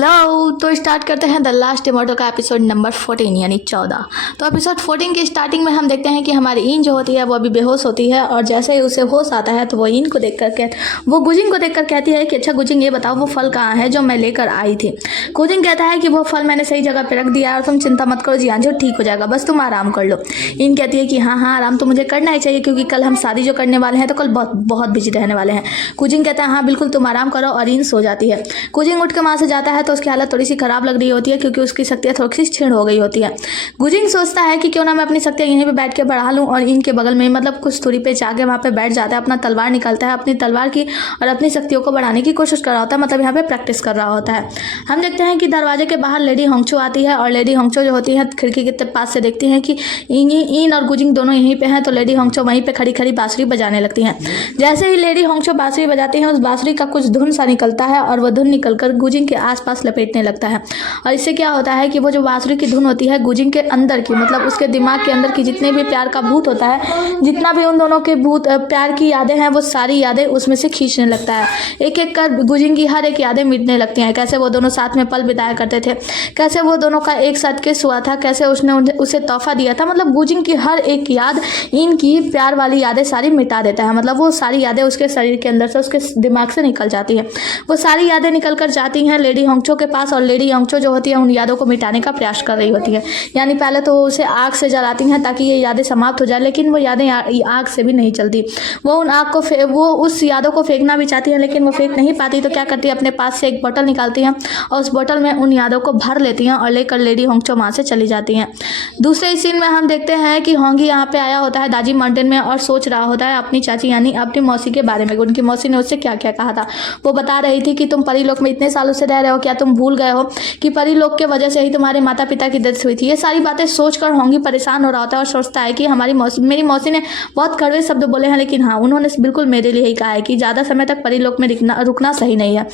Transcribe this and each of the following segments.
Hello. तो start करते हैं द लास्ट इमॉर्टल का एपिसोड नंबर 14 यानी 14। तो एपिसोड 14 की स्टार्टिंग में हम देखते हैं कि हमारी इन जो होती है वो अभी बेहोश होती है और जैसे ही उसे होश आता है तो वो इन को वो गुजिंग को देखकर कहती है कि अच्छा गुजिंग ये बताओ वो फल कहाँ है जो मैं लेकर आई थी। गुजिंग कहता है कि वो फल मैंने सही जगह पर रख दिया और तुम चिंता मत करो जियान जो ठीक हो जाएगा, बस तुम आराम कर लो। इन कहती है कि हाँ हाँ आराम तो मुझे करना ही चाहिए क्योंकि कल हम शादी जो करने वाले हैं तो कल बहुत बहुत बिजी रहने वाले हैं। गुजिंग कहता है हाँ बिल्कुल तुम आराम करो और इन सो जाती है। गुजिंग उठ के वहाँ से जाता है तो उसकी हालत थोड़ी सी खराब लग रही होती है क्योंकि उसकी शक्तियाँ थोड़ी सी क्षीण हो गई होती है। गुजिंग सोचता है कि क्यों ना मैं अपनी शक्तियाँ यहीं पे बैठ के बढ़ा लूँ और इनके बगल में मतलब कुछ दूरी पे जाके वहाँ पे बैठ जाता है, अपना तलवार निकालता है अपनी तलवार की और अपनी शक्तियों को बढ़ाने की कोशिश कर रहा होता है, मतलब यहाँ पे प्रैक्टिस कर रहा होता है। हम देखते हैं कि दरवाजे के बाहर लेडी होंगचो आती है और लेडी होंगचो जो होती है खिड़की के पास से देखती है कि इन और गुजिंग दोनों यहीं पे हैं तो लेडी होंगचो वहीं पे खड़ी खड़ी बांसुरी बजाने लगती हैं। जैसे ही लेडी होंगचो बांसुरी बजाती हैं उस बांसुरी का कुछ धुन सा निकलता है और वह धुन निकलकर गुजिंग के आसपास लपेटने लगता है। और इससे क्या होता है कि वो जो बांसुरी की धुन होती है गुजिंग के अंदर की मतलब उसके दिमाग के अंदर की जितने भी प्यार का भूत होता है, जितना भी उन दोनों के भूत प्यार की यादें हैं वो सारी यादें उसमें से खींचने लगता है। एक एक कर गुजिंग की हर एक यादें मिटने लगती हैं। कैसे वो दोनों साथ में पल बिताया करते थे, कैसे वो दोनों का एक साथ किस हुआ था, कैसे उसने उसे तोहफा दिया था, मतलब गुजिंग की हर एक याद इनकी प्यार वाली यादें सारी मिटा देता है। मतलब वो सारी यादें उसके शरीर के अंदर से उसके दिमाग से निकल जाती है। वो सारी यादें निकल कर जाती हैं लेडी होंगचो के पास और लेडी होंगचो जो होती है उन यादों को मिटाने का प्रयास कर रही होती है। यानी पहले तो उसे आग से जलाती हैं ताकि ये यादें समाप्त हो जाए, लेकिन वो यादें आग से भी नहीं चलती। वो उन आग को वो उस यादों को फेंकना भी चाहती है लेकिन वो फेंक नहीं पाती। तो क्या करती है अपने पास से एक बोतल निकालती हैं और उस बोतल में उन यादों को भर लेती हैं और लेकर लेडी होंगचो वहाँ से चली जाती हैं। दूसरे सीन में हम देखते हैं कि होंगी यहाँ पे आया होता है दाजी माउंटेन में और सोच रहा होता है अपनी चाची यानी अपनी मौसी के बारे में। उनकी मौसी ने उससे क्या क्या कहा था। वो बता रही थी कि तुम परीलोक में इतने सालों से रह रहे हो, क्या तुम भूल गए हो कि परीलोक के वजह से ही तुम्हारे माता पिता की डेथ हुई थी। ये सारी बातें सोचकर होंगी परेशान हो रहा होता है और सोचता है कि मेरी मौसी ने बहुत कड़वे शब्द बोले हैं लेकिन हाँ उन्होंने बिल्कुल मेरे लिए ही कहा है कि ज़्यादा समय तक परीलोक में रुकना सही नहीं है।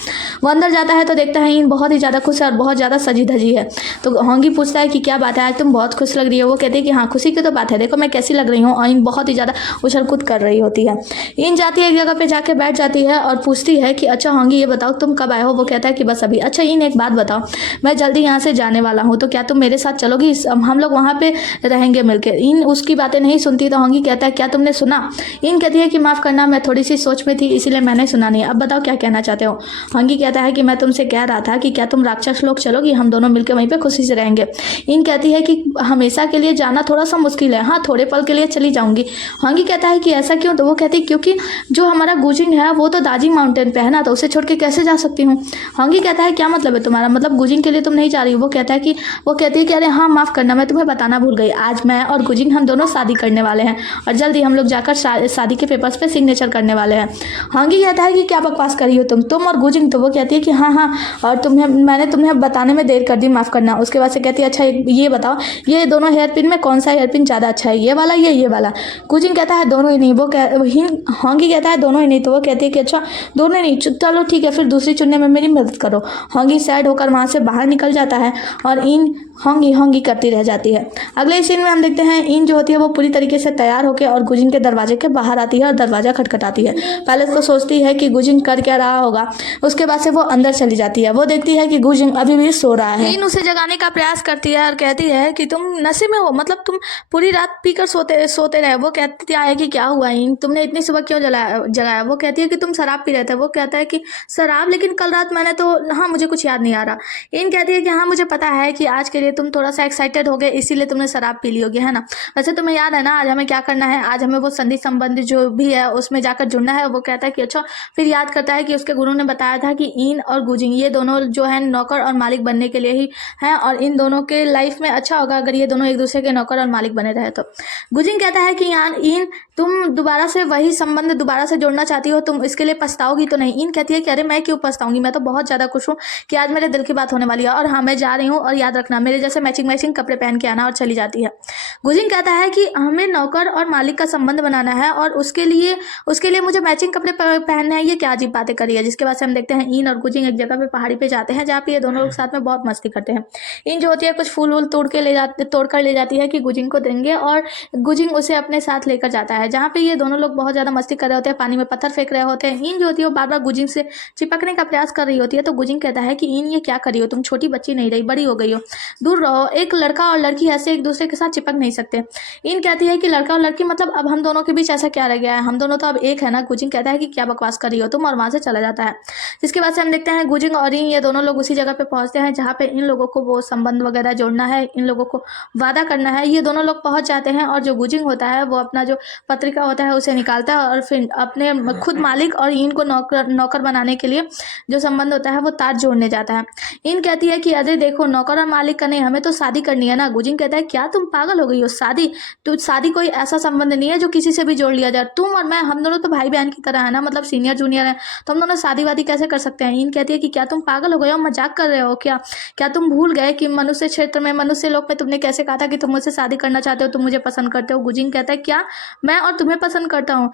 वो अंदर जाता है तो देखता है इन बहुत ही ज़्यादा खुश है और बहुत ज़्यादा सजी धजी है। तो होंगी पूछता है कि क्या बात है आज तुम बहुत खुश लग रही हो। वो कहती है कि हाँ खुशी की तो बात है, देखो मैं कैसी लग रही हूँ। और इन बहुत ही ज़्यादा उछल कूद कर रही होती है। इन जाती है एक जगह पे जाके बैठ जाती है और पूछती है कि अच्छा होंगी ये बताओ तुम कब आए हो। वो कहता है कि बस अभी। अच्छा इन एक बात बताओ, मैं जल्दी यहाँ से जाने वाला हूँ तो क्या तुम मेरे साथ चलोगी, हम लोग वहाँ पे रहेंगे मिलकर। इन उसकी बातें नहीं सुनती तो होंगी कहता है क्या तुमने सुना। इन कहती है कि माफ़ करना मैं थोड़ी सी सोच में थी इसीलिए मैंने सुना नहीं, अब बताओ क्या कहना चाहते हो। होंगी कहता है कि मैं तुमसे कह रहा था कि क्या तुम राक्षस लोग चलोगी, हम दोनों मिलकर वहीं पर खुशी से रहेंगे। इन कहती है कि हमेशा के लिए जाना थोड़ा सा मुश्किल है, हाँ थोड़े पल के लिए चली जाऊँगी। होंगी कहता है कि ऐसा क्यों। तो वो कहती है क्योंकि जो हमारा गुजिंग है वो तो दाजी माउंटेन पे है ना, तो उसे छोड़ के कैसे जा सकती हूँ। होंगी कहता है क्या मतलब है तुम्हारा, मतलब गुजिंग के लिए तुम नहीं जा रही हो। वो कहती है कि अरे हाँ माफ़ करना मैं तुम्हें बताना भूल गई, आज मैं और गुजिंग हम दोनों शादी करने वाले हैं और जल्दी हम लोग जाकर शादी के पेपर्स पे सिग्नेचर करने वाले हैं। होंगी कहता है कि क्या बकवास करी हो तुम और गुजिंग। तो वो कहती है कि हाँ और मैंने तुम्हें बताने में देर कर दी, माफ़ करना। उसके बाद से कहती है अच्छा ये बताओ ये दोनों हेयर पिन में कौन सा हेयर पिन ज़्यादा अच्छा है, ये वाला ये वाला। गुजिंग कहता है दोनों ही नहीं। होंगी कहता है दोनों ही नहीं। तो वो कहती है कि अच्छा दोनों ही नहीं, चलो ठीक है फिर दूसरी चुनने में मेरी मदद करो। होंगी सैड होकर वहाँ से बाहर निकल जाता है और इन होंगी करती रह जाती है। अगले सीन में हम देखते हैं इन जो होती है वो पूरी तरीके से तैयार होकर और गुजिंग के दरवाजे के बाहर आती है और दरवाजा खटखटाती है। पहले तो सोचती है कि गुजिंग कर क्या रहा होगा, उसके बाद से वो अंदर चली जाती है। वो देखती है कि गुजिंग अभी भी सो रहा है। इन उसे जगाने का प्रयास करती है और कहती है कि तुम नशे में हो, मतलब तुम पूरी रात पीकर सोते रहे। वो कहती है कि क्या हुआ इन, तुमने इतनी सुबह क्यों जगाया। वो कहती है कि तुम शराब पी रहे थे। वो कहता है कि शराब, लेकिन कल रात मैंने तो, हाँ मुझे कुछ याद नहीं आ रहा। इन कहती है कि हाँ मुझे पता है कि आज के लिए तुम थोड़ा सा एक्साइटेड हो गए इसीलिए तुमने शराब पी ली होगी, है ना। वैसे तुम्हें याद है ना आज हमें क्या करना है, आज हमें वो संधि संबंधी जो भी है उसमें जाकर जुड़ना है। वो कहता है कि अच्छा। फिर याद करता है कि उसके गुरु ने बताया था कि इन और गुजिंग ये दोनों जो है नौकर और मालिक बनने के लिए ही हैं और इन दोनों के लाइफ में अच्छा होगा अगर ये दोनों एक दूसरे के नौकर और मालिक बने रहे। तो गुजिंग कहता है कि इन तुम दोबारा से वही संबंध दोबारा से जोड़ना चाहती हो, तुम इसके लिए पछताओगी तो नहीं। इन कहती है कि अरे मैं क्यों पछताऊंगी, मैं तो बहुत ज़्यादा खुश हूँ कि आज मेरे दिल की बात होने वाली है और हाँ मैं जा रही हूँ और याद रखना मेरे जैसे मैचिंग कपड़े पहन के आना। और चली जाती है। गुजिंग कहता है कि हमें नौकर और मालिक का संबंध बनाना है और उसके लिए मुझे मैचिंग कपड़े पहनने हैं, ये क्या अजीब बातें करी है। जिसके बाद से हम देखते हैं इन और गुजिंग एक जगह पे पहाड़ी पे जाते हैं जहाँ पे ये दोनों लोग साथ में बहुत मस्ती करते हैं। इन जो होती है कुछ फूल वूल तोड़कर ले जाती है कि गुजिंग को देंगे और गुजिंग उसे अपने साथ लेकर जाता है जहाँ पे ये दोनों लोग बहुत ज़्यादा मस्ती कर रहे होते हैं, पानी में पत्थर फेंक रहे होते हैं। इन जो होती है वो बार बार गुजिंग से चिपकने का प्रयास कर रही होती है। तो गुजिंग कहता है कि इन ये क्या क्या कर रही हो, तुम छोटी बच्ची नहीं रही, बड़ी हो गई हो, दूर रहो। एक लड़का और लड़की ऐसे एक दूसरे के साथ चिपक नहीं सकते। इन कहती है कि लड़का और लड़की मतलब अब हम दोनों के बीच ऐसा क्या रह गया है, हम दोनों तो अब एक है ना। गुजिंग कहता है कि क्या बकवास कर रही हो तुम, और वहां से चला जाता है। जिसके बाद से हम देखते हैं गुजिंग और इन ये दोनों लोग उसी जगह पे पहुंचते हैं जहाँ पे इन लोगों को वो संबंध वगैरह जोड़ना है, इन लोगों को वादा करना है। ये दोनों लोग पहुंच जाते हैं और जो गुजिंग होता है वो अपना जो पत्रिका होता है उसे निकालता है और फिर अपने खुद मालिक और इन को नौकर बनाने के लिए जो संबंध होता है वो तार जोड़ने जाता है। इन कहती है कि अरे देखो, नौकर और मालिक का नहीं, हमें तो शादी करनी है ना। गुजिंग कहता है क्या तुम पागल हो गई हो, शादी तो शादी कोई ऐसा संबंध नहीं है जो किसी से भी जोड़ लिया जाए। तुम और मैं, हम दोनों तो भाई बहन की तरह है ना, मतलब सीनियर जूनियर है, तो हम दोनों शादी वादी कैसे कर सकते हैं। इन कहती है कि क्या तुम पागल हो गए हो, मजाक कर रहे हो क्या, क्या तुम भूल गए कि मनुष्य क्षेत्र में, मनुष्य लोक में तुमने कैसे कहा था कि तुम मुझसे शादी करना चाहते हो, तुम मुझे पसंद करते हो। गुजिंग कहता है क्या मैं और तुम्हें पसंद करता हूँ,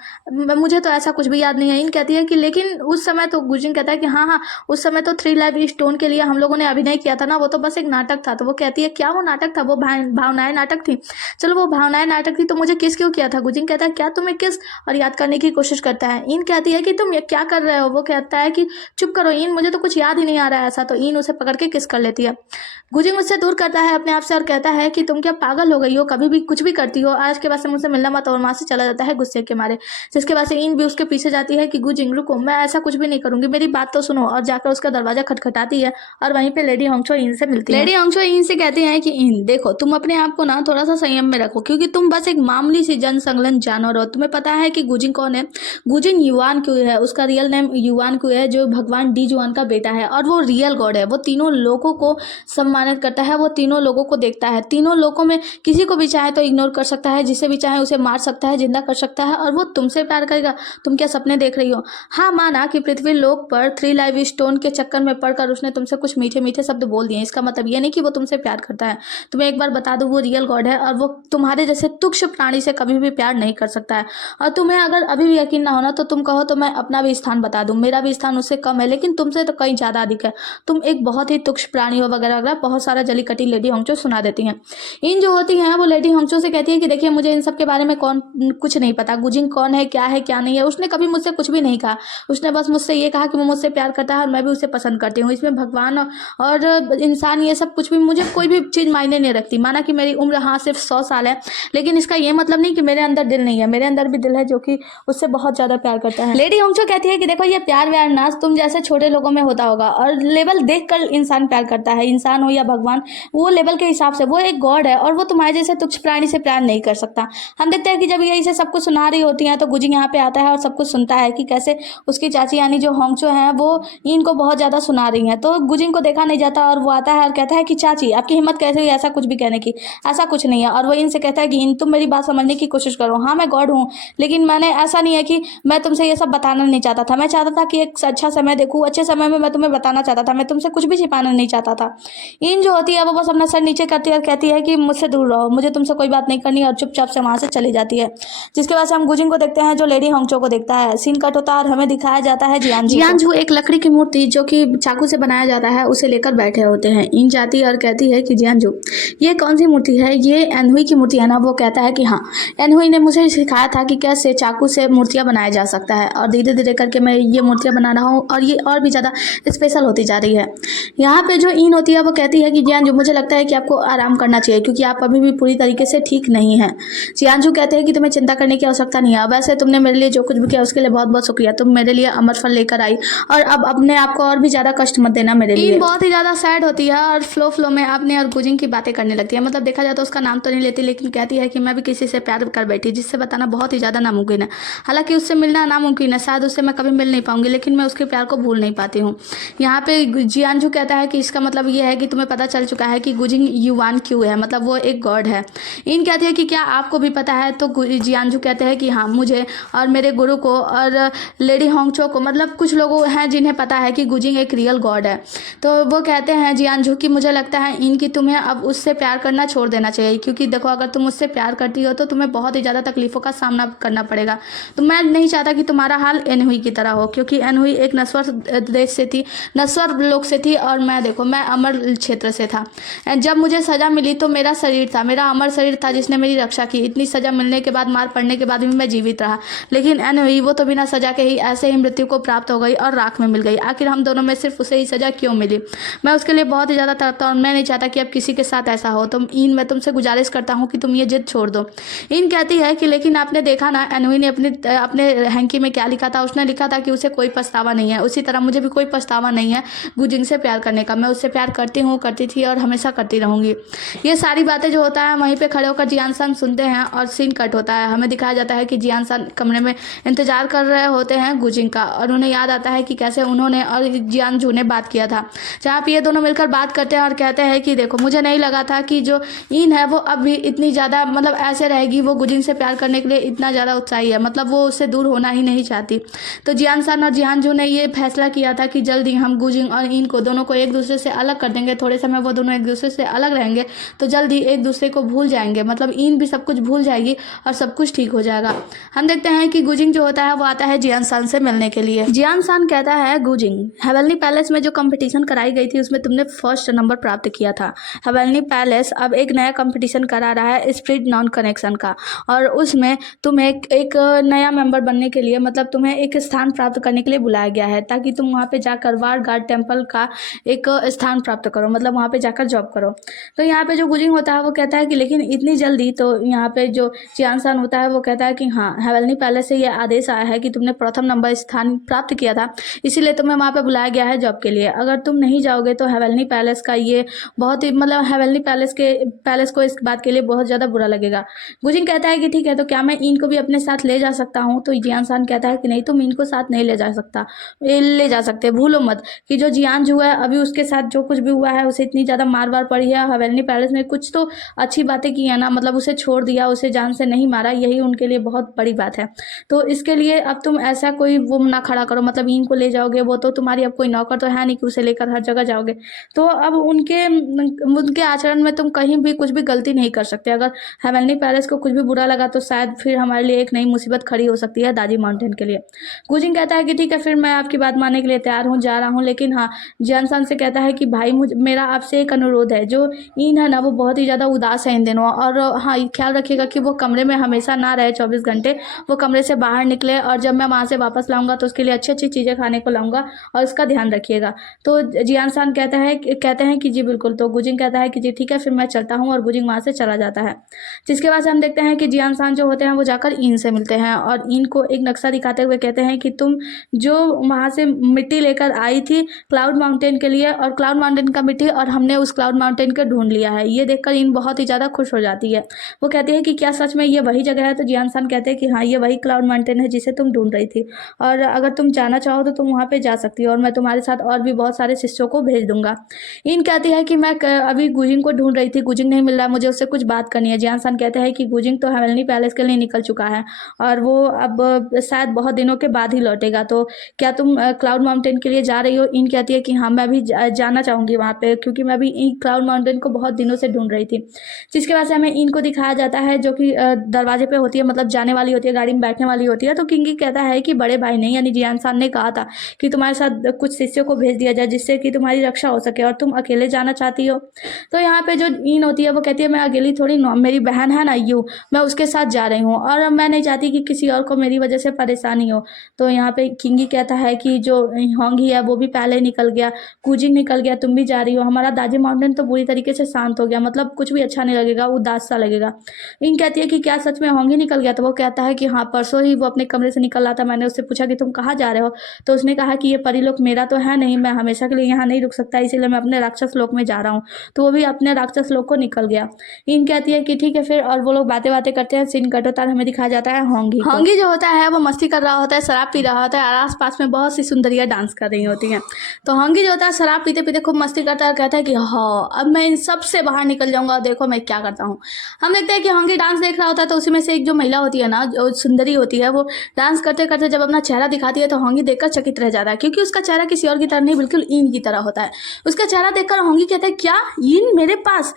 मुझे तो ऐसा कुछ भी याद नहीं है। इन कहती है कि लेकिन उस समय तो, गुजिंग कहता है कि हाँ हाँ उस समय तो 3 लाइव स्टोन के लिए हम लोगों ने अभिनय किया था ना, वो तो बस एक नाटक था। तो वो कहती है क्या वो नाटक था, वो भावनाएं नाटक थी। चलो वो भावनाएं नाटक थी तो मुझे किस क्यों किया था। गुजिंग कहता है क्या तुम्हें किस, और याद करने की कोशिश करता है। इन कहती है कि तुम ये क्या कर रहे हो। वो कहता है कि चुप करो इन, मुझे तो कुछ याद ही नहीं आ रहा है ऐसा। तो इन उसे पकड़ के किस कर लेती है। गुजिंग उससे दूर करता है अपने आप से और कहता है कि तुम क्या पागल हो गई हो, कभी भी कुछ भी करती हो, आज के बाद से मुझसे मिलना मत। और वहां से चला जाता है गुस्से के मारे। जिसके बाद से इन भी उसके पीछे जाती है कि गुजिंग रुको, मैं ऐसा कुछ भी नहीं करूंगी, मेरी बात तो सुनो। और जाकर उसका दरवाजा खटखटाती है और वहीं पे लेडी होंगचो इन से मिलती है। लेडी होंगचो इन से कहती है कि इन देखो, तुम अपने आप को ना थोड़ा सा संयम में रखो, क्योंकि तुम बस एक मामूली सी जनसंलग्न जानवर हो। तुम्हें पता है कि गुजिंग कौन है। गुजिंग युआन क्यू है, उसका रियल नेम युआन क्यू है, जो भगवान डी जुआन का बेटा है और वो रियल गॉड है। वो तीनों लोगों को सम्मानित करता है, वो तीनों लोगों को देखता है। तीनों लोगों में किसी को भी चाहे तो इग्नोर कर सकता है, जिसे भी चाहे उसे मार सकता है, जिंदा कर सकता है, और वो तुमसे प्यार करेगा। तुम क्या सपने देख रही हो। हाँ माना कि पृथ्वी लोक पर 3 लाइव स्टोन के चक्कर में पड़कर उसने तुमसे कुछ मीठे मीठे शब्द बोल दिए, इसका मतलब ये नहीं कि वो तुमसे प्यार करता है। तुम्हें एक बार बता दूं, वो रियल गॉड है और वो तुम्हारे जैसे तुच्छ प्राणी से कभी भी प्यार नहीं कर सकता है। और तुम्हें अगर अभी भी यकीन ना होना तो तुम कहो तो मैं अपना भी स्थान बता दूं। मेरा भी स्थान उससे कम है, लेकिन तुमसे तो कहीं ज्यादा अधिक है। तुम एक बहुत ही तुच्छ प्राणी हो वगैरह वगैरह, बहुत सारा जली कटी लेडी होंगचो सुना देती हैं। इन जो होती हैं वो लेडी होंगचो से कहती है कि देखिए, मुझे इन सब के बारे में कुछ नहीं पता। गुजिंग कौन है क्या नहीं है, उसने कभी मुझसे कुछ भी नहीं कहा। उसने बस मुझसे ये कहा कि वो मुझसे प्यार करता है और मैं भी उसे पसंद करती हूँ। इसमें भगवान और इंसान ये सब कुछ भी, मुझे कोई भी चीज़ मायने नहीं रखती। माना कि मेरी उम्र हाँ सिर्फ 100 साल है, लेकिन इसका ये मतलब नहीं कि मेरे अंदर दिल नहीं है। मेरे अंदर भी दिल है जो कि उससे बहुत ज़्यादा प्यार करता है। लेडी होंगचो कहती है कि देखो, ये प्यार व्यार ना तुम जैसे छोटे लोगों में होता होगा, और लेवल देख कर इंसान प्यार करता है। इंसान हो या भगवान, वो लेवल के हिसाब से वो एक गॉड है और वो तुम्हारे जैसे तुच्छ प्राणी से प्यार नहीं कर सकता। हम देखते हैं कि जब ये इसे सब कुछ सुना रही होती हैं तो गुजिंग यहाँ पे आता है और सब कुछ सुनता है कि कैसे उसकी चाची यानी जो होंगचो हैं वो इनको बहुत ज़्यादा सुना रही हैं। तो गुजिंग को देखा नहीं जाता और वो आता है और कहता है कि चाची आपकी हिम्मत कैसे हुई ऐसा कुछ भी कहने की, ऐसा कुछ नहीं है। और वो इनसे कहता है कि इन तुम मेरी बात समझने की कोशिश करो। हाँ मैं गॉड हूँ, लेकिन मैंने ऐसा नहीं है कि मैं तुमसे ये सब बताना नहीं चाहता था। मैं चाहता था कि एक अच्छा समय देखूँ, अच्छे समय में मैं तुम्हें बताना चाहता था, मैं तुमसे कुछ भी छिपाना नहीं चाहता था। इन जो होती है वो बस अपना सर नीचे करती है और कहती है कि मुझसे दूर रहो, मुझे तुमसे कोई बात नहीं करनी, और चुपचाप से वहाँ से चली जाती है। जिसके बाद से हम गुजिंग को देखते हैं जो लेडी होंगचो को देखता है। सीन कट होता है और हमें दिखाया जाता है जियानजू एक लकड़ी की मूर्ति जो कि चाकू से बनाया जाता है उसे लेकर बैठे होते हैं। इन जाती है और कहती है कि जियानजू ये कौन सी मूर्ति है, ये एनहुई की मूर्ति है ना। वो कहता है कि हाँ, एनहुई ने मुझे सिखाया था कि कैसे चाकू से मूर्तियाँ बनाया जा सकता है, और धीरे धीरे करके मैं ये मूर्तियाँ बना रहा हूँ और ये और भी ज़्यादा स्पेशल होती जा रही है। यहाँ पे जो इन होती है वो कहती है कि जियानजू मुझे लगता है कि आपको आराम करना चाहिए, क्योंकि आप अभी भी पूरी तरीके से ठीक नहीं हैं। जियानजू कहते हैं कि तुम्हें चिंता करने की आवश्यकता नहीं है, वैसे तुमने मेरे लिए जो कुछ भी किया उसके लिए बहुत बहुत शुक्रिया। तुम मेरे लिए अमर फल लेकर आई और अब अपने आप को और भी ज़्यादा कष्ट मत देना मेरे लिए। बहुत ही ज़्यादा सैड होती है और फ्लो में अपने और गुजिंग की बातें करने लगती है। मतलब देखा जाए तो उसका नाम तो नहीं लेती, लेकिन कहती है कि मैं भी किसी से प्यार कर बैठी जिससे बताना बहुत ही ज़्यादा नामुमकिन है। हालांकि उससे मिलना नामुमकिन है, शायद उससे मैं कभी मिल नहीं पाऊंगी, लेकिन मैं उसके प्यार को भूल नहीं पाती हूँ। यहाँ पे जियानजू कहता है कि इसका मतलब ये है कि तुम्हें पता चल चुका है कि गुजिंग युआन क्यों है, मतलब वो एक गॉड है। इन कहती है कि क्या आपको भी पता है। तो जियानजू कहते हैं कि हाँ, मुझे और मेरे गुरु को और लेडी होंगचो को, मतलब कुछ लोग हैं जिन्हें पता है कि गुजिंग एक रियल गॉड है। तो वो कहते हैं जियानजू कि मुझे लगता है इनकी तुम्हें अब उससे प्यार करना छोड़ देना चाहिए, क्योंकि देखो अगर तुम उससे प्यार करती हो तो तुम्हें बहुत ही ज़्यादा तकलीफ़ों का सामना करना पड़ेगा। तो मैं नहीं चाहता कि तुम्हारा हाल एनहुई की तरह हो, क्योंकि एनहुई एक नश्वर देश से थी, नश्वर लोक से थी, और मैं देखो मैं अमर क्षेत्र से था। जब मुझे सज़ा मिली तो मेरा शरीर था, मेरा अमर शरीर था जिसने मेरी रक्षा की। इतनी सज़ा मिलने के बाद, मार पड़ने के बाद भी मैं जीवित रहा। लेकिन एनहुई वो तो बिना सज़ा के ही ऐसे ही मृत्यु को प्राप्त हो गई और राख में मिल गई। आखिर हम दोनों में सिर्फ उसे ही सज़ा क्यों क्यों मिली। मैं उसके लिए बहुत ही ज़्यादा तड़पता हूँ और मैं नहीं चाहता कि अब किसी के साथ ऐसा हो। तो इन मैं तुमसे गुजारिश करता हूँ कि तुम ये जिद छोड़ दो। इन कहती है कि लेकिन आपने देखा ना एनवी ने अपने हैंकी में क्या लिखा था। उसने लिखा था कि उसे कोई पछतावा नहीं है। उसी तरह मुझे भी कोई पछतावा नहीं है गुजिंग से प्यार करने का। मैं उससे प्यार करती हूँ, करती थी और हमेशा करती रहूँगी। ये सारी बातें जो होता है वहीं पे खड़े होकर जियान सान सुनते हैं और सीन कट होता है। हमें दिखाया जाता है कि जियान सान कमरे में इंतजार कर रहे होते हैं गुजिंग का और उन्हें याद आता है कि कैसे उन्होंने और जियान जू ने बात किया था, जहाँ पे ये दोनों मिलकर बात करते हैं और कहते हैं कि देखो मुझे नहीं लगा था कि जो इन है वो अब भी इतनी ज़्यादा मतलब ऐसे रहेगी, वो गुजिंग से प्यार करने के लिए इतना ज़्यादा उत्साही है, मतलब वो उससे दूर होना ही नहीं चाहती। तो जियान सान और जिहान जू ने ये फैसला किया था कि जल्दी हम गुजिंग और इन को दोनों को एक दूसरे से अलग कर देंगे। थोड़े समय वो दोनों एक दूसरे से अलग रहेंगे तो जल्दी एक दूसरे को भूल जाएंगे, मतलब इन भी सब कुछ भूल जाएगी और सब कुछ ठीक हो जाएगा। हम देखते हैं कि गुजिंग जो होता है वो आता है जियान सान से मिलने के लिए। जियान सान कहता है गुजिंग, हेवनली पैलेस में जो कंपटीशन कराई गई थी उसमें तुमने फर्स्ट नंबर प्राप्त किया था। हेवनली पैलेस अब एक नया कंपटीशन करा रहा है स्प्रिट नॉन कनेक्शन का, और उसमें तुम्हें एक नया मेंबर बनने के लिए मतलब तुम्हें एक स्थान प्राप्त करने के लिए बुलाया गया है, ताकि तुम वहाँ पे जाकर वार गार्ड टेम्पल का एक स्थान प्राप्त करो, मतलब वहाँ पे जाकर जॉब करो। तो यहाँ पे जो गुजिंग होता है वो कहता है कि लेकिन इतनी जल्दी, तो यहाँ पे जो जियान सान होता है वो कहता है कि हाँ, हेवनली पैलेस से ये आदेश आया है कि तुमने प्रथम नंबर स्थान प्राप्त किया था, इसीलिए तुम्हें वहाँ पे बुलाया गया है जॉब के लिए। अगर तुम नहीं जाओगे तो हेवनली पैलेस का ये बहुत ही मतलब हेवनली पैलेस को इस बात के लिए बहुत ज़्यादा बुरा लगेगा। गुजिंग कहता है कि ठीक है, तो क्या मैं इनको भी अपने साथ ले जा सकता हूँ। तो जियान सान कहता है कि नहीं, तुम इनको साथ नहीं ले जा सकते। भूलो मत कि जो जियान जू है अभी उसके साथ जो कुछ भी हुआ है, उसे इतनी ज़्यादा मार पड़ी है। हेवनली पैलेस में कुछ तो अच्छी बातें की है ना, मतलब उसे छोड़ दिया, उसे जान से नहीं मारा, यही उनके लिए बहुत बड़ी बात है। तो इसके लिए अब तुम ऐसा कोई वो ना खड़ा करो, मतलब इनको ले जाओगे, वो तो तुम्हारी अब कोई नौकर तो है नहीं कि उसे लेकर हर जगह जाओगे। तो अब उनके आचरण में तुम कहीं भी कुछ भी गलती नहीं कर सकते। अगर हेवनली पैलेस को कुछ भी बुरा लगा तो शायद फिर हमारे लिए एक नई मुसीबत खड़ी हो सकती है दादी माउंटेन के लिए। गुजिंग कहता है कि ठीक है, फिर मैं आपकी बात मानने के लिए तैयार हूँ, जा रहा हूँ। लेकिन हाँ, जियान सान से कहता है कि भाई मेरा आपसे एक अनुरोध है, जो इन है ना वो बहुत ही ज़्यादा उदास है इन दिनों, और हाँ ख्याल रखिएगा कि वो कमरे में हमेशा ना रहे 24 घंटे, वो कमरे से बाहर निकले, और जब मैं वहाँ से वापस लाऊंगा तो उसके लिए अच्छी अच्छी चीज़ें खाने को लाऊंगा और उसका ध्यान रखिएगा। तो जियान सान कहते हैं कि जी बिल्कुल। तो गुजिंग कहता है कि जी ठीक है, फिर मैं चलता हूँ, और गुजिंग वहाँ से चला जाता है। जिसके बाद से हम देखते हैं कि जियान सान जो होते हैं वो जाकर इन से मिलते हैं और इन को एक नक्शा दिखाते हुए कहते हैं कि तुम जो वहाँ से मिट्टी लेकर आई थी क्लाउड माउंटेन के लिए, और क्लाउड माउंटेन का मिट्टी, और हमने उस क्लाउड माउंटेन को ढूंढ लिया है। ये देखकर इन बहुत ही ज़्यादा खुश हो जाती है। वो कहती है कि क्या सच में ये वही जगह है। तो जियान सान कहते हैं कि हाँ, ये वही क्लाउड माउंटेन है जिसे तुम ढूंढ रही थी, और अगर तुम जाना चाहो तो तुम वहाँ पे जा सकती हो, और मैं तुम्हारे साथ और भी बहुत सारे शिष्यों को भेज दूंगा। इन कहती है कि मैं अभी गुजिंग को ढूंढ रही थी, गुजिंग नहीं मिल रहा, मुझे उससे कुछ बात करनी है। जियान सान कहते हैं कि गुजिंग तो हेवनली पैलेस के लिए निकल चुका है और वो अब शायद बहुत दिनों के बाद ही लौटेगा। तो क्या तुम क्लाउड माउंटेन के लिए जा रही हो। इन कहती है कि हाँ, मैं भी जाना चाहूँगी वहाँ पे, क्योंकि मैं भी इन क्लाउड माउंटेन को बहुत दिनों से ढूंढ रही थी। जिसके बाद से हमें इनको दिखाया जाता है जो कि दरवाजे पे होती है, मतलब जाने वाली होती है, गाड़ी में बैठने वाली होती है। तो किंगी कहता है कि बड़े भाई ने यानी जियान सान ने कहा था कि तुम्हारे साथ कुछ शिष्यों को भेज दिया जाए जिससे कि तुम्हारी रक्षा हो सके, और तुम अकेले जाना चाहती हो। तो यहाँ पे जो इन होती है वो कहती है मैं अकेली थोड़ी, मेरी बहन है ना यू, मैं उसके साथ जा रही हूँ, और मैं नहीं चाहती कि किसी और को मेरी वजह से परेशानी हो। तो यहाँ पे किंगी कहता है कि जो होंगी है वो भी पहले निकल गया, गुजिंग निकल गया, तुम भी जा रही हो, हमारा दादी माउंटेन तो बुरी तरीके से शांत हो गया, मतलब कुछ भी अच्छा नहीं लगेगा, उदास सा लगेगा। इन कहती है कि क्या सच में होंगी निकल गया। तो वो कहता है कि हाँ, परसों ही वो अपने कमरे से निकल रहा था, मैंने उससे पूछा कि तुम कहाँ जा रहे हो। तो उसने कहा कि ये परिलोक मेरा तो है नहीं, मैं हमेशा के लिए यहाँ नहीं रुक सकता, इसीलिए मैं अपने राक्षस लोक में जा रहा हूँ। तो वो भी अपने राक्षस लोक को निकल गया। इन कहती है कि ठीक है फिर, और वो लोग बातें करते हैं। सीन कट होता है, हमें दिखाया जाता है होंगी जो होता है वो मस्ती कर रहा होता है, शराब पी रहा होता है, और आस पास में बहुत सी सुंदरियाँ डांस कर रही होती हैं। तो होंगी जो होता है शराब पीते पीते खूब मस्ती करता है, कहता है कि हाँ, अब मैं इन सब से बाहर निकल जाऊंगा, देखो मैं क्या करता हूँ। हम देखते हैं कि होंगी डांस देख रहा होता है, तो उसी में से एक जो महिला होती है ना, जो सुंदरी होती है, वो डांस करते करते जब अपना चेहरा दिखाती है तो होंगी देखकर चकित रह जाता है, क्योंकि उसका चेहरा किसी और की तरह नहीं, बिल्कुल इन की तरह होता है। उसका चेहरा देखकर होंगी कहता है क्या इन मेरे पास।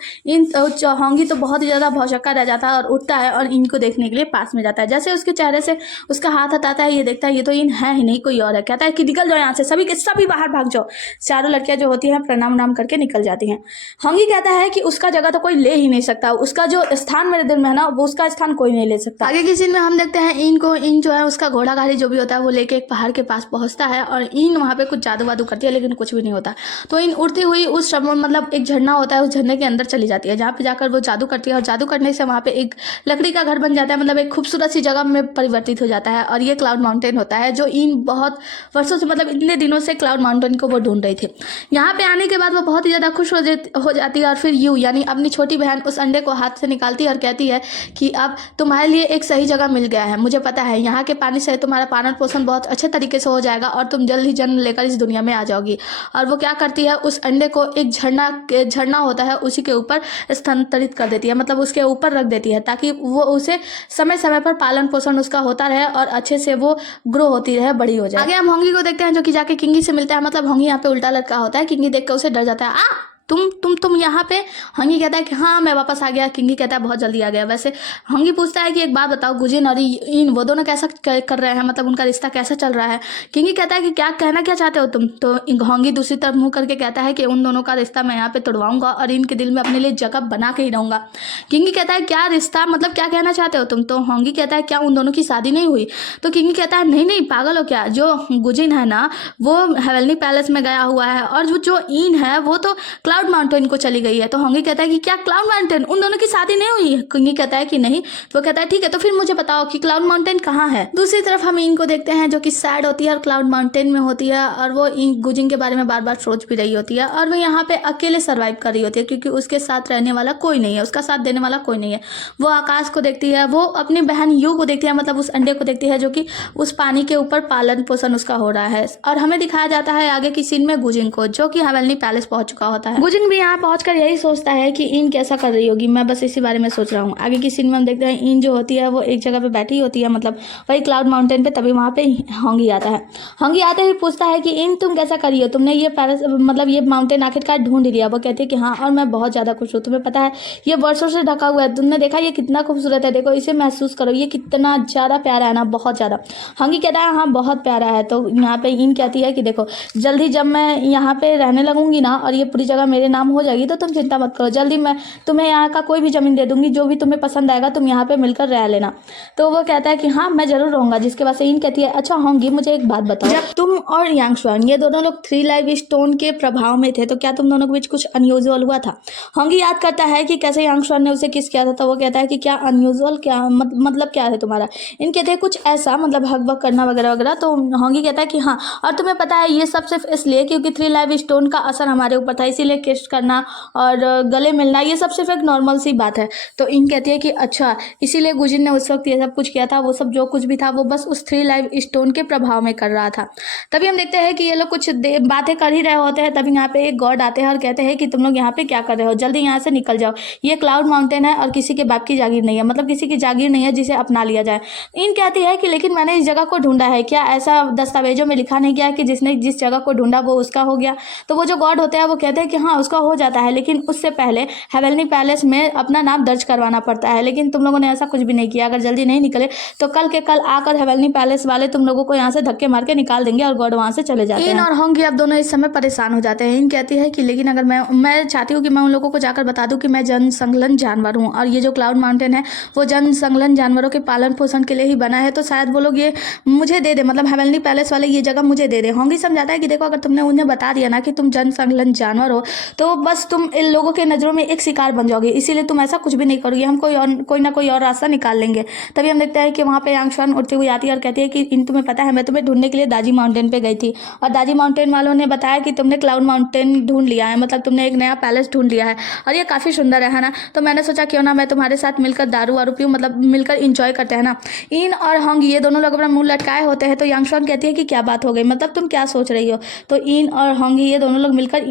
होंगी तो बहुत ही ज़्यादा भौचक्का रह जाता है और उठता है और इनको देखने के लिए पास में जाता है। जैसे उसके चेहरे से उसका हाथ हटाता है, ये देखता है ये तो इन है ही नहीं, कोई और है। कहता है कि निकल जाओ यहाँ से, सभी के सभी बाहर भाग जाओ। चारों लड़कियां जो होती हैं प्रणाम नाम करके निकल जाती हैं। होंगी कहता है कि उसका जगह तो कोई ले ही नहीं सकता, उसका जो स्थान मेरे दिल में है ना, वो उसका स्थान कोई नहीं ले सकता। आगे की सीन में हम देखते हैं इन जो है उसका घोड़ा गाड़ी जो भी होता है वो लेके एक पहाड़ के पास पहुंचता है, और इन वहाँ पे कुछ जादू वादू करती है, लेकिन कुछ कुछ भी नहीं होता। तो इन उड़ती हुई उस मतलब एक झरना होता है, उस झरने के अंदर चली जाती है, जहाँ पे जाकर वो जादू करती है और जादू करने से वहाँ पे एक लकड़ी का घर बन जाता है, मतलब एक खूबसूरत सी जगह में परिवर्तित हो जाता है। और ये क्लाउड माउंटेन होता है जो इन बहुत वर्षों से, मतलब इतने दिनों से क्लाउड माउंटेन को वो ढूंढ रही थी। यहाँ पे आने के बाद वो बहुत ही ज़्यादा खुश हो जाती है और फिर यानी अपनी छोटी बहन उस अंडे को हाथ से निकालती है और कहती है कि अब तुम्हारे लिए एक सही जगह मिल गया है, मुझे पता है यहाँ के पानी से तुम्हारा पालन पोषण बहुत अच्छे तरीके से हो जाएगा और तुम जल्द ही जन्म लेकर इस दुनिया में आ जाओगी। और वो क्या करती है, उस अंडे को एक झरना होता है उसी के ऊपर स्थानांतरित कर देती है, मतलब उसके ऊपर रख देती है, ताकि वो उसे समय समय पर पालन पोषण उसका होता रहे और अच्छे से वो ग्रो होती रहे, बड़ी हो जाए। आगे हम होंगी को देखते हैं जो कि जाके किंगी से मिलता है, मतलब होंगी यहाँ पे उल्टा लटका होता है। किंगी देख कर उसे डर जाता है, तुम यहाँ पे। होंगी कहता है कि हाँ मैं वापस आ गया। किंगी कहता है बहुत जल्दी आ गया। वैसे होंगी पूछता है कि एक बात बताओ, गुजिन और इन वो दोनों कैसा कर रहे हैं, मतलब उनका रिश्ता कैसा चल रहा है। किंगी कहता है कि क्या कहना क्या चाहते हो तुम। तो होंगी दूसरी तरफ मुंह करके कहता है कि उन दोनों का रिश्ता मैं यहाँ पे तोड़वाऊंगा और इनके दिल में अपने लिए जगह बना के ही रहूंगा। किंगी कहता है क्या रिश्ता, मतलब क्या कहना चाहते हो तुम। तो होंगी कहता है क्या उन दोनों की शादी नहीं हुई। तो किंगी कहता है नहीं पागल हो क्या, जो गुजिन है ना वो हेवनली पैलेस में गया हुआ है और जो इन है वो तो क्लाउड माउंटेन को चली गई है। तो होंगी कहता है कि क्या क्लाउड माउंटेन, उन दोनों की शादी नहीं हुई। किंगी कहता है कि नहीं। तो कहता है ठीक है तो फिर मुझे बताओ कि क्लाउड माउंटेन कहाँ है। दूसरी तरफ हम इनको देखते हैं जो कि सैड होती है और क्लाउड माउंटेन में होती है और वो इन गुजिन के बारे में बार बार सोच भी रही होती है और वो यहाँ पे अकेले सर्वाइव कर रही होती है क्योंकि उसके साथ रहने वाला कोई नहीं है, उसका साथ देने वाला कोई नहीं है। वो आकाश को देखती है, वो अपनी बहन यू को देखती है, मतलब उस अंडे को देखती है जो कि उस पानी के ऊपर पालन पोषण उसका हो रहा है। और हमें दिखाया जाता है आगे की सीन में गुजिन को जो कि हेवनली पैलेस पहुंच चुका होता है। गुजिन भी यहाँ पहुंचकर यही सोचता है कि इन कैसा कर रही होगी, मैं बस इसी बारे में सोच रहा हूँ। आगे की सीन में हम देखते हैं इन जो होती है वो एक जगह पे बैठी होती है, मतलब वही क्लाउड माउंटेन पे। तभी वहाँ पे होंगी आता है। होंगी आते ही पूछता है कि इन तुम कैसा करी हो, तुमने ये पैलेस मतलब ये माउंटेन आखिरकार ढूंढ लिया। वो कहती है कि हाँ और मैं बहुत ज़्यादा खुश हूँ। तुम्हें पता है ये वर्षों से ढका हुआ है, तुमने देखा ये कितना खूबसूरत है, देखो इसे महसूस करो, ये कितना ज़्यादा प्यारा है ना, बहुत ज़्यादा। होंगी कहता है हाँ बहुत प्यारा है। तो यहाँ पे इन कहती है कि देखो जल्दी जब मैं यहाँ पे रहने लगूंगी ना और ये पूरी जगह मेरे नाम हो जाएगी तो तुम चिंता मत करो, जल्दी मैं तुम्हें यहाँ का कोई भी ज़मीन दे दूंगी, जो भी तुम्हें पसंद आएगा तुम यहाँ पे मिलकर रह लेना। तो वो कहता है कि हाँ मैं जरूर रहूँगा। जिसके बाद से इन कहती है अच्छा होंगी मुझे एक बात बताओ, जब तुम और यांगशुआन ये दोनों लोग 3 लाइव स्टोन के प्रभाव में थे तो क्या तुम दोनों के बीच कुछ अनयूजुअल हुआ था। होंगी याद करता है कि कैसे यांगशुआन ने उसे किस किया था। तो वो कहता है कि क्या अनयूजुअल, क्या मतलब क्या है तुम्हारा। इन कहते हैं कुछ ऐसा, मतलब हक बक करना वगैरह वगैरह। तो होंगी कहता है कि हाँ और तुम्हें पता है ये सब सिर्फ इसलिए क्योंकि 3 लाइव स्टोन का असर हमारे ऊपर था, इसीलिए किस करना और गले मिलना ये सब सिर्फ एक नॉर्मल सी बात है। तो इन कहती है कि अच्छा इसीलिए गुजिन ने उस वक्त ये सब कुछ किया था, वो सब जो कुछ भी था वो बस उस 3 लाइव स्टोन के प्रभाव में कर रहा था। तभी हम देखते हैं कि ये लोग कुछ बातें कर ही रहे होते हैं। तभी यहाँ पे एक गॉड आते हैं और कहते हैं कि तुम लोग यहाँ पे क्या कर रहे हो, जल्दी यहाँ से निकल जाओ, ये क्लाउड माउंटेन है और किसी के बाप की जागीर नहीं है, मतलब किसी की जागीर नहीं है जिसे अपना लिया जाए। इन कहती है कि लेकिन मैंने इस जगह को ढूंढा है, क्या ऐसा दस्तावेजों में लिखा नहीं गया कि जिसने जिस जगह को ढूंढा वो उसका हो गया। तो वो जो गॉड होते हैं वो कहते हैं कि हाँ उसका हो जाता है, लेकिन उससे पहले हेवनली पैलेस में अपना नाम दर्ज करवाना पड़ता है। लेकिन तुम लोगों ने ऐसा कुछ भी नहीं किया, अगर जल्दी नहीं निकले तो कल के कल आकर हेवनली पैलेस वाले तुम लोगों को यहाँ से धक्के मार के निकाल देंगे और गॉड वहाँ से चले जाते हैं। इन और होंगी अब दोनों इस समय परेशान हो जाते हैं। इन कहती है कि लेकिन अगर मैं चाहती हूँ कि मैं उन लोगों को जाकर बता दूँ कि मैं जन संलग्न जानवर हूँ और ये जो क्लाउड माउंटेन है वो जन संलग्न जानवरों के पालन पोषण के लिए ही बना है, तो शायद वो लोग ये मुझे दे दे, मतलब हेवनली पैलेस वाले ये जगह मुझे दे दे। होंगी समझाता है कि देखो अगर तुमने उन्हें बता दिया ना कि तुम जन संलग्न जानवर हो तो बस तुम इन लोगों के नज़रों में एक शिकार बन जाओगे, इसीलिए तुम ऐसा कुछ भी नहीं करोगे, हम कोई ना कोई और रास्ता निकाल लेंगे। तभी हम देखते हैं कि वहाँ पे यांगशुआन उड़ती हुई आती है और कहती है कि इन तुम्हें पता है मैं तुम्हें ढूंढने के लिए दाजी माउंटेन पे गई थी और दाजी माउंटेन वालों ने बताया कि तुमने क्लाउड माउंटेन ढूंढ लिया है, मतलब तुमने एक नया पैलेस ढूंढ लिया है और ये काफ़ी सुंदर है ना। तो मैंने सोचा क्यों ना मैं तुम्हारे साथ मिलकर दारू वारू पीऊँ, मतलब मिलकर इंजॉय करते हैं ना। इन और होंगी ये दोनों लोग अपना मुंह लटकाए होते हैं। तो यांगशुआन कहती है कि क्या बात हो गई, मतलब तुम क्या सोच रही हो। तो इन और होंगी ये दोनों लोग मिलकर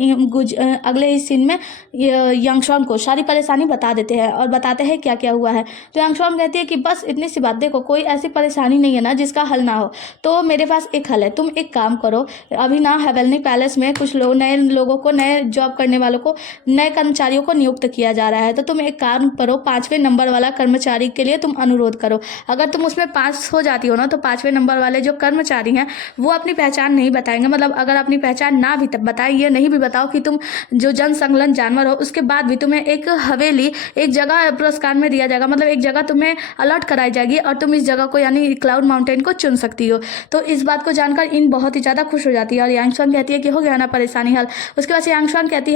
अगले ही सीन में यांगशुआन को सारी परेशानी बता देते हैं और बताते हैं क्या क्या हुआ है। तो यांगशुआन कहती है कि बस इतनी सी बात, देखो कोई ऐसी परेशानी नहीं है ना जिसका हल ना हो, तो मेरे पास एक हल है। तुम एक काम करो, अभी ना हेवनली पैलेस में कुछ नए लोगों को, नए जॉब करने वालों को, नए कर्मचारियों को नियुक्त किया जा रहा है। तो तुम एक काम करो, 5वें नंबर वाला कर्मचारी के लिए तुम अनुरोध करो। अगर तुम उसमें पास हो जाती हो ना तो 5वें नंबर वाले जो कर्मचारी हैं वो अपनी पहचान नहीं बताएंगे, मतलब अगर अपनी पहचान ना भी बताएं, ये नहीं भी बताओ कि तुम जो जन संलग्न जानवर हो, उसके बाद भी तुम्हें एक हवेली, एक जगह पुरस्कार में दिया जाएगा, मतलब एक जगह तुम्हें अलॉट कराई जाएगी और तुम इस जगह को यानी क्लाउड माउंटेन को चुन सकती हो। तो इस बात को जानकर इन बहुत ही ज़्यादा खुश हो जाती है और यांग स्वांग कहती है कि हो गया ना परेशानी हल। उसके बाद यांग स्वांग कहती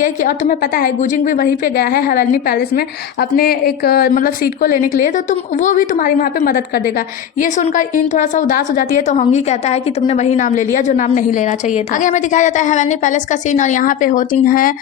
है कि और तुम्हें पता है गुजिंग भी वहीं पे गया है हेवनली पैलेस में अपने एक मतलब सीट को लेने के लिए, तो वो भी तुम्हारी वहाँ पे मदद कर देगा। ये सुनकर इन थोड़ा सा उदास हो जाती है। तो होंगी कहता है कि तुमने वही नाम ले लिया जो नाम नहीं लेना चाहिए था। आगे हमें दिखाया जाता है हेवनली पैलेस का सीन और यहाँ पे होती हैं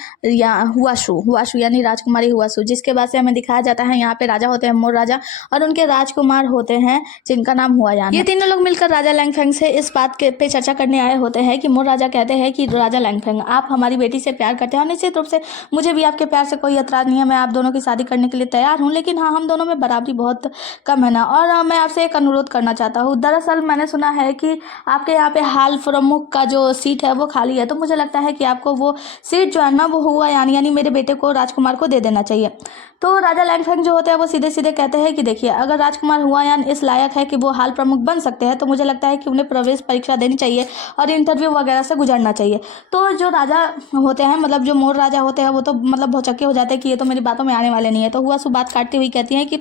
हुआशु यानी राजकुमारी हुआशु, जिसके बाद से हमें दिखाया जाता है यहाँ पे राजा होते हैं मोर राजा और उनके राजकुमार होते हैं जिनका नाम हुआयान। ये तीनों लोग मिलकर राजा लैंगफेंग से इस बात के पे चर्चा करने आए होते हैं कि मोर राजा कहते हैं कि राजा लैंगफेंग आप हमारी बेटी से प्यार करते हैं और निश्चित रूप से मुझे भी आपके प्यार से कोई एतराज नहीं है, मैं आप दोनों की शादी करने के लिए तैयार हूँ, लेकिन हाँ हम दोनों में बराबरी बहुत कम है ना। और मैं आपसे एक अनुरोध करना चाहता हूँ। दरअसल मैंने सुना है कि आपके यहाँ पे हाल प्रमुख का जो सीट है वो खाली है, तो मुझे लगता है कि आपको वो सीट जो है ना वो हुआयान यानी मेरे बेटे को राजकुमार को दे देना चाहिए। तो राजा लैंगफेंग जो होते हैं वो सीधे सीधे कहते हैं कि देखिए अगर राजकुमार हुआयान इस लायक है कि वो हाल प्रमुख बन सकते हैं तो मुझे लगता है कि उन्हें प्रवेश परीक्षा देनी चाहिए और इंटरव्यू वगैरह से गुजरना चाहिए। तो जो राजा होते हैं मतलब जो मोर राजा होते हैं वो तो मतलब भौचक्के हो जाते हैं कि ये तो मेरी बातों में आने वाले नहीं है। तो हुआशु बात काटती हुई कहती हैं कि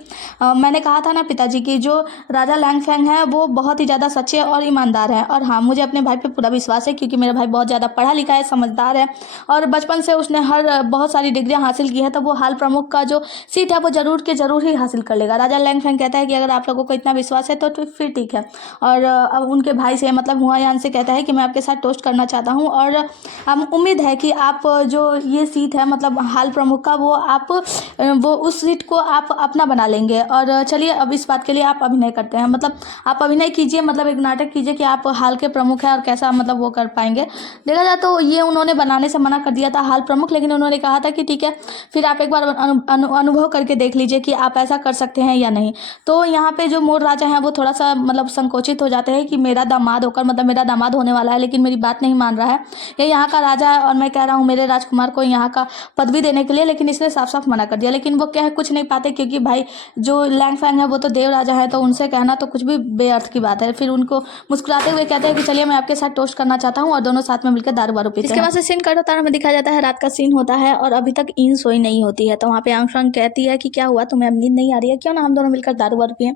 मैंने कहा था ना पिताजी की जो राजा लैंगफेंग है वो बहुत ही ज़्यादा सच्चे और ईमानदार है और हाँ मुझे अपने भाई पे पूरा विश्वास है क्योंकि मेरा भाई बहुत ज़्यादा पढ़ा लिखा है, समझदार है और बचपन से उसने बहुत सारी डिग्रियां हासिल की है, तो वो हाल प्रमुख का जो सीट है वो जरूर के जरूर ही हासिल कर लेगा। राजा लैंगफेंग कहता है कि अगर आप लोगों को इतना विश्वास है तो फिर ठीक है। और अब उनके भाई से मतलब हुआयान से कहता है कि मैं आपके साथ टोस्ट करना चाहता हूँ और उम्मीद है कि आप जो ये सीट है मतलब हाल प्रमुख का वो उस सीट को आप अपना बना लेंगे। और चलिए अब इस बात के लिए आप अभिनय करते हैं, मतलब आप अभिनय कीजिए, मतलब एक नाटक कीजिए कि आप हाल के प्रमुख हैं और कैसा मतलब वो कर पाएंगे। देखा जाए तो ये उन्होंने बनाने से मना कर दिया था हाल प्रमुख, लेकिन उन्होंने कहा था कि ठीक है फिर आप एक बार अनुभव करके देख लीजिए कि आप ऐसा कर सकते हैं या नहीं। तो यहाँ पे जो मोर राजा हैं वो थोड़ा सा मतलब संकोचित हो जाते हैं कि मेरा दामाद होकर मतलब मेरा दामाद होने वाला है लेकिन मेरी बात नहीं मान रहा है, ये यहाँ का राजा है और मैं कह रहा हूँ मेरे राजकुमार को यहाँ का पदवी देने के लिए, लेकिन इसने साफ साफ मना कर दिया। लेकिन वो क्या है कुछ नहीं पाते क्योंकि भाई जो लैंगफेंग है वो तो देव राजा है, तो उनसे कहना तो कुछ भी बेअर्थ की बात है। फिर उनको मुस्कुराते हुए कहते हैं कि चलिए मैं आपके साथ टोस्ट करना चाहता हूँ और दोनों साथ में मिलकर दारू वारू पीते हैं। इसके बाद से सीन कट होता है, हमें दिखाया जाता है रात का सीन होता है और अभी तक इन सोई नहीं होती है। तो वहाँ पे यांग स्वांग कहती है कि क्या हुआ तुम्हें अब नींद नहीं आ रही है, क्यों ना हम दोनों मिलकर दारू वारू पिए।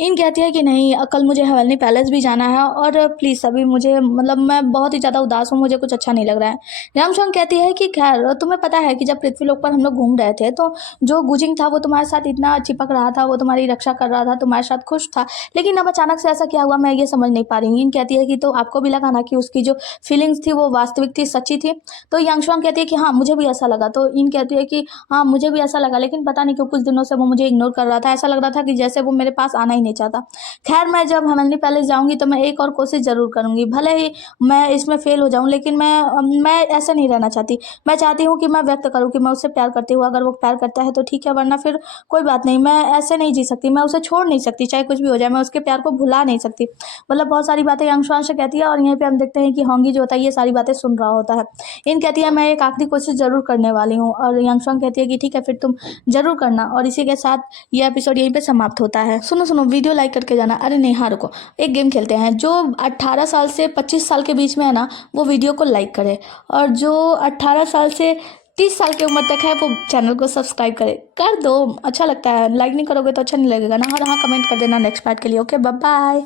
इन कहती है कि नहीं कल मुझे हेवनली पैलेस भी जाना है और प्लीज़ अभी मुझे मतलब मैं बहुत ही ज़्यादा उदास हूँ, मुझे कुछ अच्छा नहीं लग रहा है। यांग स्वांग कहती है कि खैर तुम्हें पता है कि जब पृथ्वी लोक पर हम लोग घूम रहे थे तो जो गुजिंग था वो तुम्हारे साथ इतना चिपक रहा था, वो तुम्हारी रक्षा कर रहा था, तुम्हारे साथ खुश था, लेकिन अब अचानक से ऐसा क्या हुआ मैं ये समझ नहीं पा रही हूँ। इन कहती है कि तो आपको भी लगा ना कि उसकी जो फीलिंग्स थी वो वास्तविक थी, सच्ची थी। तो यांग स्वांग कहती है कि हाँ मुझे भी ऐसा लगा। तो इन कहती है कि हाँ मुझे भी ऐसा लगा, लेकिन पता नहीं क्यों कुछ दिनों से वो मुझे इग्नोर कर रहा था, ऐसा लग रहा था कि जैसे वो मेरे पास आना ही नहीं चाहता। खैर मैं जब हेवनली पैलेस जाऊंगी तो मैं एक और कोशिश जरूर करूंगी, भले ही मैं इसमें फेल हो जाऊं, लेकिन मैं ऐसा नहीं रहना चाहती। मैं चाहती हूँ कि मैं व्यक्त करूँ कि मैं उससे प्यार करती हूँ, अगर वो प्यार करता है तो ठीक है वरना फिर कोई बात नहीं। मैं ऐसे नहीं जी सकती, मैं उसे छोड़ नहीं सकती, चाहे कुछ भी हो जाए मैं उसके प्यार को भुला नहीं सकती। मतलब बहुत सारी बातें यांग स्वांग से कहती है और यहीं पे हम देखते हैं कि होंगी जो होता है ये सारी बातें सुन रहा होता है। इन कहती है मैं एक आखिरी कोशिश जरूर करने वाली हूँ और यांग स्वांग कहती है कि ठीक है फिर तुम जरूर करना। और इसी के साथ ये एपिसोड यहीं पे समाप्त होता है। सुनो वीडियो लाइक करके जाना। अरे नहीं हाँ रुको, एक गेम खेलते हैं। जो 18 साल से 25 साल के बीच में है ना वो वीडियो को लाइक करे और जो 18 साल से 30 साल की उम्र तक है वो चैनल को सब्सक्राइब करे। कर दो, अच्छा लगता है। लाइक नहीं करोगे तो अच्छा नहीं लगेगा ना। और हाँ कमेंट कर देना नेक्स्ट पार्ट के लिए। Okay bye bye.